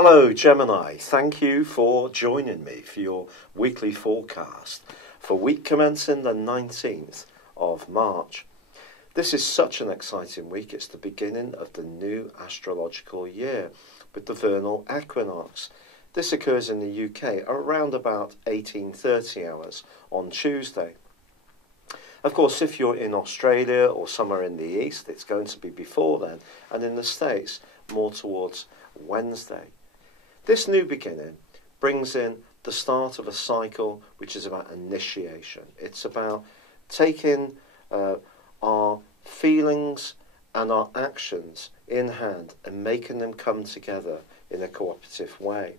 Hello Gemini, thank you for joining me for your weekly forecast for week commencing the 19th of March. This is such an exciting week. It's the beginning of the new astrological year with the vernal equinox. This occurs in the UK around about 18:30 hours on Tuesday. Of course, if you're in Australia or somewhere in the east, it's going to be before then, and in the States, more towards Wednesday. This new beginning brings in the start of a cycle which is about initiation. It's about taking our feelings and our actions in hand and making them come together in a cooperative way.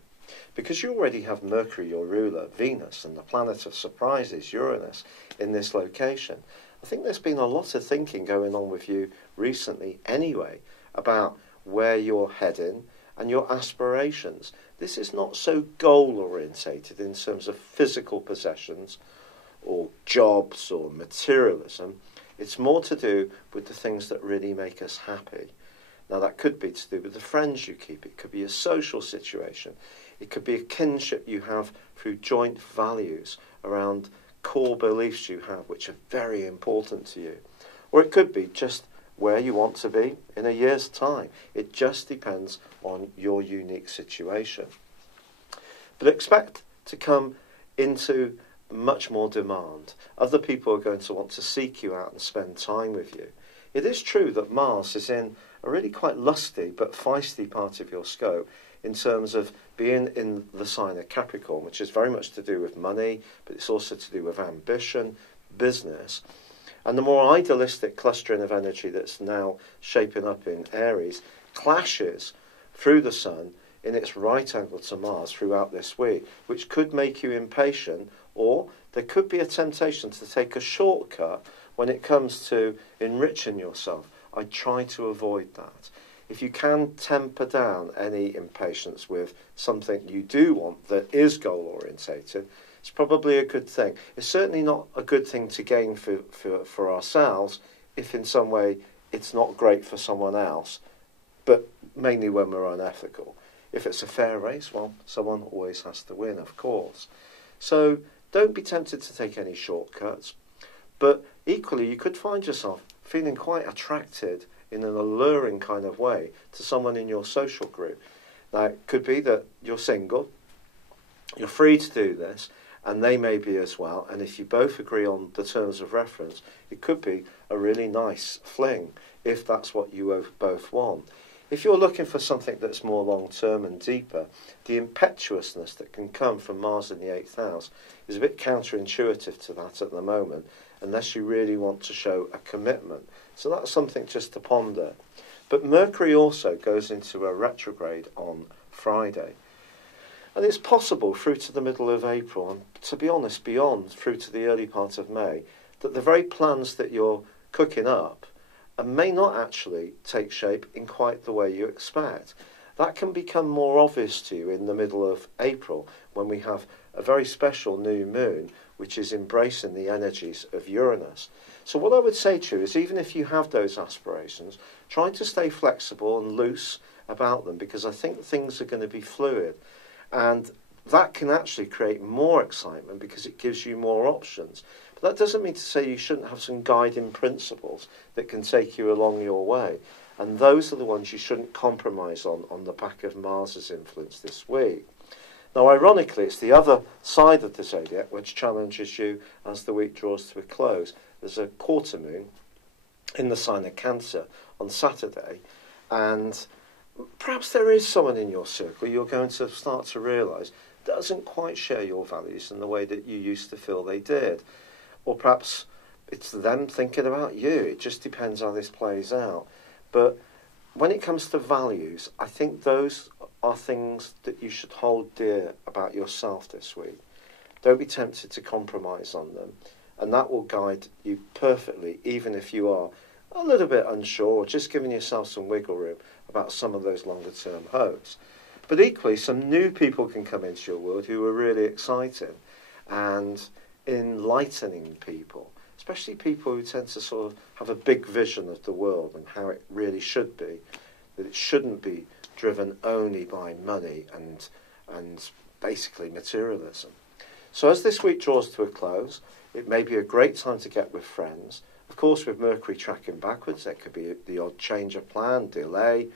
Because you already have Mercury, your ruler, Venus, and the planet of surprises, Uranus, in this location, I think there's been a lot of thinking going on with you recently anyway about where you're heading and your aspirations. This is not so goal-orientated in terms of physical possessions or jobs or materialism. It's more to do with the things that really make us happy. Now, that could be to do with the friends you keep. It could be a social situation. It could be a kinship you have through joint values around core beliefs you have, which are very important to you. Or it could be just where you want to be in a year's time. It just depends on your unique situation. But expect to come into much more demand. Other people are going to want to seek you out and spend time with you. It is true that Mars is in a really quite lusty but feisty part of your scope in terms of being in the sign of Capricorn, which is very much to do with money, but it's also to do with ambition, business. And the more idealistic clustering of energy that's now shaping up in Aries clashes through the Sun in its right angle to Mars throughout this week, which could make you impatient, or there could be a temptation to take a shortcut when it comes to enriching yourself. I try to avoid that. If you can temper down any impatience with something you do want that is goal-orientated, it's probably a good thing. It's certainly not a good thing to gain for ourselves if in some way it's not great for someone else, but mainly when we're unethical. If it's a fair race, well, someone always has to win, of course. So don't be tempted to take any shortcuts. But equally, you could find yourself feeling quite attracted in an alluring kind of way to someone in your social group. Now, it could be that you're single, you're free to do this, and they may be as well, and if you both agree on the terms of reference, it could be a really nice fling, if that's what you both want. If you're looking for something that's more long-term and deeper, the impetuousness that can come from Mars in the 8th house is a bit counterintuitive to that at the moment, unless you really want to show a commitment. So that's something just to ponder. But Mercury also goes into a retrograde on Friday. And it's possible through to the middle of April, and to be honest, beyond through to the early part of May, that the very plans that you're cooking up may not actually take shape in quite the way you expect. That can become more obvious to you in the middle of April when we have a very special new moon which is embracing the energies of Uranus. So what I would say to you is, even if you have those aspirations, try to stay flexible and loose about them, because I think things are going to be fluid. And that can actually create more excitement because it gives you more options. But that doesn't mean to say you shouldn't have some guiding principles that can take you along your way. And those are the ones you shouldn't compromise on the back of Mars's influence this week. Now, ironically, it's the other side of the Zodiac which challenges you as the week draws to a close. There's a quarter moon in the sign of Cancer on Saturday, and perhaps there is someone in your circle you're going to start to realise doesn't quite share your values in the way that you used to feel they did. Or perhaps it's them thinking about you. It just depends how this plays out. But when it comes to values, I think those are things that you should hold dear about yourself this week. Don't be tempted to compromise on them. And that will guide you perfectly, even if you are a little bit unsure or just giving yourself some wiggle room about some of those longer term hopes. But equally, some new people can come into your world who are really exciting and enlightening people, especially people who tend to sort of have a big vision of the world and how it really should be. that it shouldn't be driven only by money and basically materialism. So as this week draws to a close, it may be a great time to get with friends. Of course, with Mercury tracking backwards, there could be the odd change of plan, delay,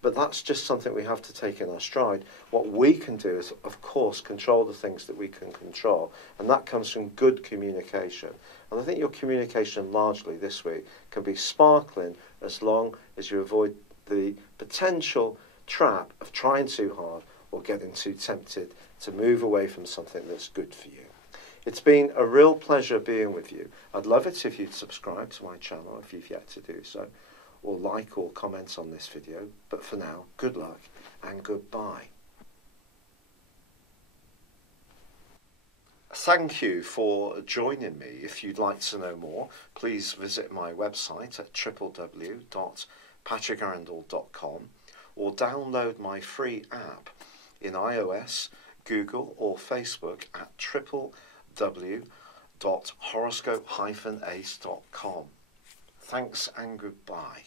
but that's just something we have to take in our stride. What we can do is, of course, control the things that we can control, and that comes from good communication. And I think your communication largely this week can be sparkling as long as you avoid the potential trap of trying too hard or getting too tempted to move away from something that's good for you. It's been a real pleasure being with you. I'd love it if you'd subscribe to my channel if you've yet to do so, or like or comment on this video. But for now, good luck and goodbye. Thank you for joining me. If you'd like to know more, please visit my website at www.patrickarundell.com or download my free app in iOS, Google or Facebook at www.horoscope-ace.com. Thanks and goodbye.